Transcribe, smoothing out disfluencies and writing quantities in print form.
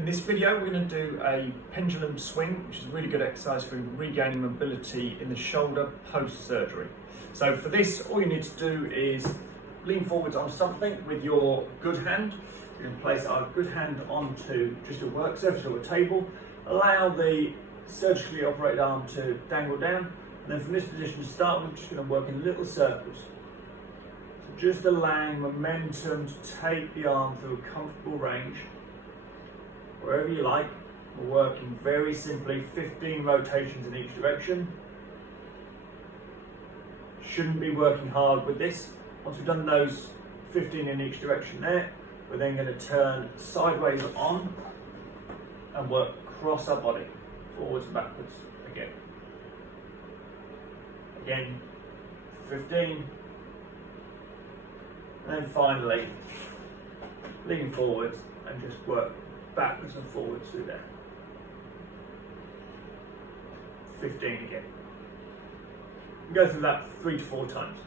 In this video, we're going to do a pendulum swing, which is a really good exercise for regaining mobility in the shoulder post-surgery. So for this, all you need to do is lean forwards on something with your good hand. You can place our good hand onto just a work surface or a table. Allow the surgically operated arm to dangle down. And then from this position to start, we're just going to work in little circles. So just allowing momentum to take the arm through a comfortable range. Wherever you like. We're working very simply 15 rotations in each direction. Shouldn't be working hard with this. Once we've done those 15 in each direction there, we're then going to turn sideways on and work across our body, forwards and backwards again. Again, 15. And then finally, lean forwards and just work backwards and forwards through there. 15 again. Go through that 3 to 4 times.